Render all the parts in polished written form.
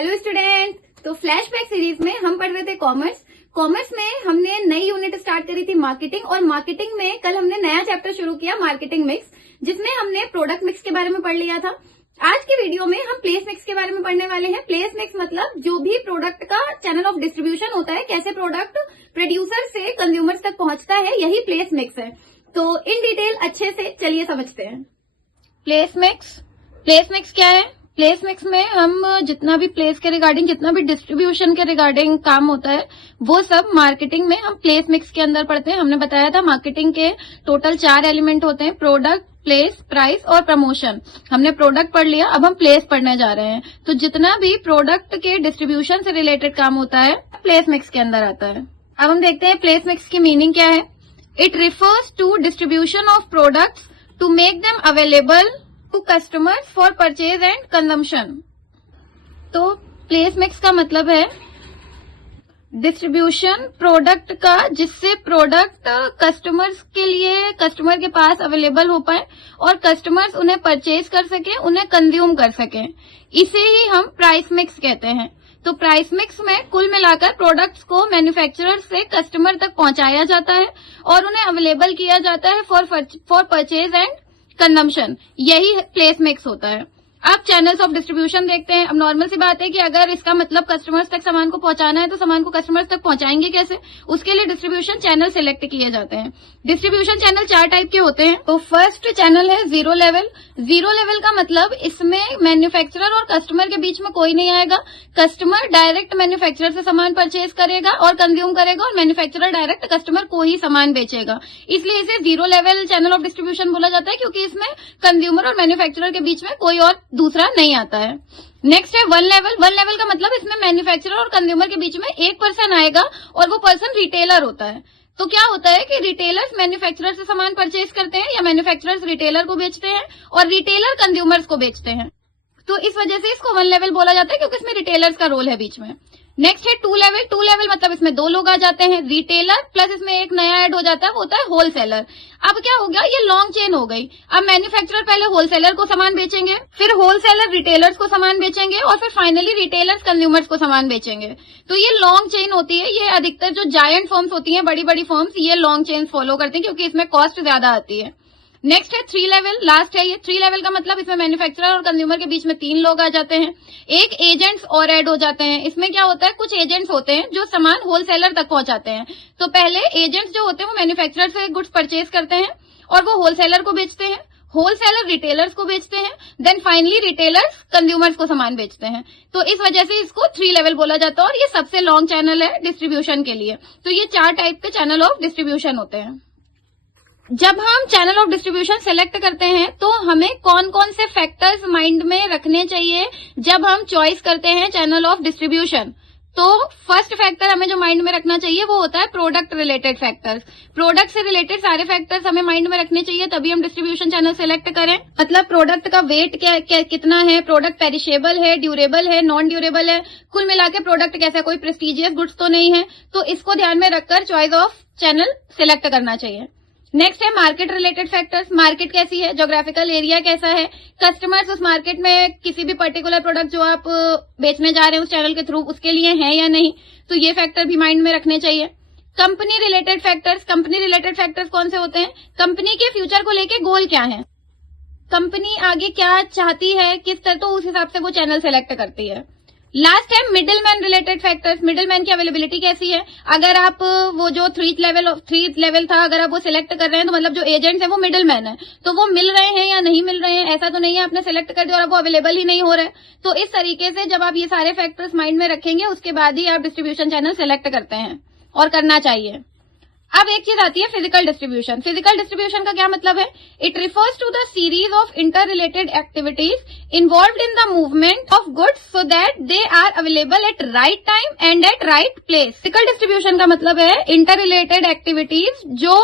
Hello student. तो flashback series में हम पढ़ रहे थे कॉमर्स में हमने नई यूनिट स्टार्ट करी थी मार्केटिंग, और मार्केटिंग में कल हमने नया चैप्टर शुरू किया मार्केटिंग मिक्स, जिसमें हमने प्रोडक्ट मिक्स के बारे में पढ़ लिया था। आज के वीडियो में हम प्लेस मिक्स के बारे में पढ़ने वाले हैं। प्लेस मिक्स मतलब जो भी प्रोडक्ट का चैनल ऑफ डिस्ट्रीब्यूशन होता है, कैसे प्रोडक्ट प्रोड्यूसर से कंज्यूमर्स तक पहुंचता है, यही प्लेस मिक्स है। तो इन डिटेल अच्छे से चलिए समझते हैं। प्लेस मिक्स क्या है? प्लेस मिक्स में हम जितना भी प्लेस के रिगार्डिंग, जितना भी डिस्ट्रीब्यूशन के रिगार्डिंग काम होता है, वो सब मार्केटिंग में हम प्लेस मिक्स के अंदर पढ़ते हैं। हमने बताया था मार्केटिंग के टोटल 4 एलिमेंट होते हैं: प्रोडक्ट, प्लेस, प्राइस और प्रमोशन। हमने प्रोडक्ट पढ़ लिया, अब हम प्लेस पढ़ने जा रहे हैं। तो जितना भी प्रोडक्ट के डिस्ट्रीब्यूशन से रिलेटेड काम होता है, प्लेस मिक्स के अंदर आता है। अब हम देखते हैं प्लेस मिक्स की मीनिंग क्या है। It refers to distribution of products to make them available to customers for purchase and consumption. तो प्लेस मिक्स का मतलब है डिस्ट्रीब्यूशन प्रोडक्ट का, जिससे प्रोडक्ट कस्टमर्स के लिए, कस्टमर के पास अवेलेबल हो पाए और कस्टमर्स उन्हें परचेज कर सके, उन्हें कंज्यूम कर सके। इसे ही हम प्राइस मिक्स कहते हैं। तो प्राइस मिक्स में कुल मिलाकर प्रोडक्ट्स को मैन्युफैक्चरर से कस्टमर तक पहुंचाया जाता है और उन्हें अवेलेबल किया जाता है फॉर परचेज एंड कंजम्पशन। यही प्लेस मिक्स होता है। अब चैनल्स ऑफ डिस्ट्रीब्यूशन देखते हैं। अब नॉर्मल सी बात है कि अगर इसका मतलब कस्टमर्स तक सामान को पहुंचाना है, तो सामान को कस्टमर्स तक पहुंचाएंगे कैसे? उसके लिए डिस्ट्रीब्यूशन चैनल सिलेक्ट किए जाते हैं। डिस्ट्रीब्यूशन चैनल 4 टाइप के होते हैं। तो फर्स्ट चैनल है जीरो लेवल। जीरो लेवल का मतलब इसमें मैन्युफैक्चरर और कस्टमर के बीच में कोई नहीं आएगा। कस्टमर डायरेक्ट मैन्युफैक्चरर से सामान परचेज करेगा और कंज्यूम करेगा, और मैन्युफैक्चरर डायरेक्ट कस्टमर को ही सामान बेचेगा। इसलिए इसे zero level channel of distribution बोला जाता है, क्योंकि इसमें कंज्यूमर और मैन्युफैक्चरर के बीच में कोई और दूसरा नहीं आता है। नेक्स्ट है वन लेवल। वन लेवल का मतलब इसमें मैन्युफैक्चरर और कंज्यूमर के बीच में एक पर्सन आएगा, और वो पर्सन रिटेलर होता है। तो क्या होता है कि रिटेलर्स मैन्युफैक्चरर से सामान परचेज करते हैं, या मैन्युफैक्चरर्स रिटेलर को बेचते हैं, और रिटेलर कंज्यूमर्स को बेचते हैं। तो इस वजह से इसको वन लेवल बोला जाता है, क्योंकि इसमें रिटेलर्स का रोल है बीच में। नेक्स्ट है टू लेवल। टू लेवल मतलब इसमें 2 लोग आ जाते हैं, रिटेलर प्लस इसमें एक नया ऐड हो जाता है, वो होता है होलसेलर। अब क्या हो गया, ये लॉन्ग चेन हो गई। अब मैन्युफैक्चरर पहले होलसेलर को सामान बेचेंगे, फिर होलसेलर रिटेलर्स को सामान बेचेंगे, और फिर फाइनली रिटेलर्स कंज्यूमर्स को सामान बेचेंगे। तो ये लॉन्ग चेन होती है। ये अधिकतर जो जायंट फर्म्स होती हैं, बड़ी बड़ी फर्म्स, ये लॉन्ग चेन फॉलो करते हैं, क्योंकि इसमें कॉस्ट ज्यादा आती है। नेक्स्ट है 3 लेवल। लास्ट है ये 3 लेवल का मतलब इसमें मैन्युफैक्चरर और कंज्यूमर के बीच में 3 लोग आ जाते हैं। एक एजेंट्स और ऐड हो जाते हैं। इसमें क्या होता है, कुछ एजेंट्स होते हैं जो सामान होलसेलर तक पहुंचाते हैं। तो पहले एजेंट्स जो होते हैं वो मैन्युफैक्चरर से गुड्स परचेज करते हैं, और वो होलसेलर को बेचते हैं, होलसेलर रिटेलर्स को बेचते हैं, देन फाइनली रिटेलर्स कंज्यूमर्स को सामान बेचते हैं। तो इस वजह से इसको 3 लेवल बोला जाता है, और ये सबसे लॉन्ग चैनल है डिस्ट्रीब्यूशन के लिए। तो ये 4 टाइप के चैनल ऑफ डिस्ट्रीब्यूशन होते हैं। जब हम चैनल ऑफ डिस्ट्रीब्यूशन सेलेक्ट करते हैं, तो हमें कौन कौन से फैक्टर्स माइंड में रखने चाहिए जब हम चॉइस करते हैं चैनल ऑफ डिस्ट्रीब्यूशन? तो फर्स्ट फैक्टर हमें जो माइंड में रखना चाहिए वो होता है प्रोडक्ट रिलेटेड फैक्टर्स। प्रोडक्ट से रिलेटेड सारे फैक्टर्स हमें माइंड में रखने चाहिए, तभी हम डिस्ट्रीब्यूशन चैनल सेलेक्ट करें। मतलब प्रोडक्ट का वेट कितना है, प्रोडक्ट पेरिशेबल है, ड्यूरेबल है, नॉन ड्यूरेबल है, कुल मिला के प्रोडक्ट कैसा, कोई प्रेस्टिजियस गुड्स तो नहीं है। तो इसको ध्यान में रखकर चॉइस ऑफ चैनल सेलेक्ट करना चाहिए। नेक्स्ट है मार्केट रिलेटेड फैक्टर्स। मार्केट कैसी है, ज्योग्राफिकल एरिया कैसा है, कस्टमर्स उस मार्केट में किसी भी पर्टिकुलर प्रोडक्ट जो आप बेचने जा रहे हैं उस चैनल के थ्रू, उसके लिए है या नहीं। तो ये फैक्टर भी माइंड में रखने चाहिए। Company related factors. Company related factors कौन से होते हैं? कंपनी के फ्यूचर को लेके गोल क्या है, कंपनी आगे क्या चाहती है, किस तरह, तो उस हिसाब से वो चैनल सेलेक्ट करती है। लास्ट है middle man related factors. Middle man की अवेलेबिलिटी कैसी है? अगर आप वो जो 3 लेवल था, अगर आप वो सिलेक्ट कर रहे हैं, तो मतलब जो एजेंट्स है वो मिडिल मैन है, तो वो मिल रहे हैं या नहीं मिल रहे हैं। ऐसा तो नहीं है आपने सिलेक्ट कर दिया और अब वो अवेलेबल ही नहीं हो रहा है। तो इस तरीके से जब आप ये सारे फैक्टर्स माइंड में रखेंगे, उसके बाद ही आप डिस्ट्रीब्यूशन चैनल सेलेक्ट करते हैं, और करना चाहिए। अब एक चीज आती है फिजिकल डिस्ट्रीब्यूशन। फिजिकल डिस्ट्रीब्यूशन का क्या मतलब है? It refers to the series of interrelated activities involved in the movement of goods so that they are available at right time and at right place. Physical distribution का मतलब है interrelated activities जो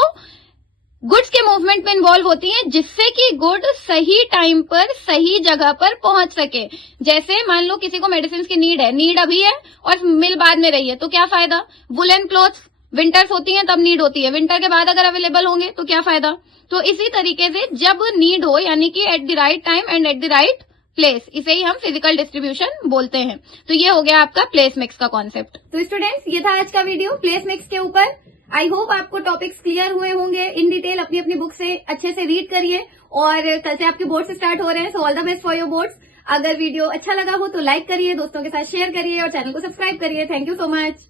goods के movement में involve होती हैं, जिससे कि गुड सही टाइम पर सही जगह पर पहुंच सके। जैसे मान लो किसी को मेडिसिन की नीड अभी है और मिल बाद में रही है, तो क्या फायदा? वुलन क्लॉथ्स विंटर्स होती हैं तब नीड होती है, विंटर के बाद अगर अवेलेबल होंगे तो क्या फायदा? तो इसी तरीके से जब नीड हो, यानी कि at the right time and at the right place, इसे ही हम फिजिकल डिस्ट्रीब्यूशन बोलते हैं। तो ये हो गया आपका प्लेस मिक्स का कॉन्सेप्ट। तो स्टूडेंट्स, ये था आज का वीडियो प्लेस मिक्स के ऊपर। आई होप आपको टॉपिक्स क्लियर हुए होंगे। इन डिटेल अपनी अपनी बुक से अच्छे से रीड करिए और कल से आपके बोर्ड स्टार्ट हो रहे हैं, so all the best for your boards. अगर वीडियो अच्छा लगा हो तो लाइक करिए, दोस्तों के साथ शेयर करिए और चैनल को सब्सक्राइब करिए। Thank you so much.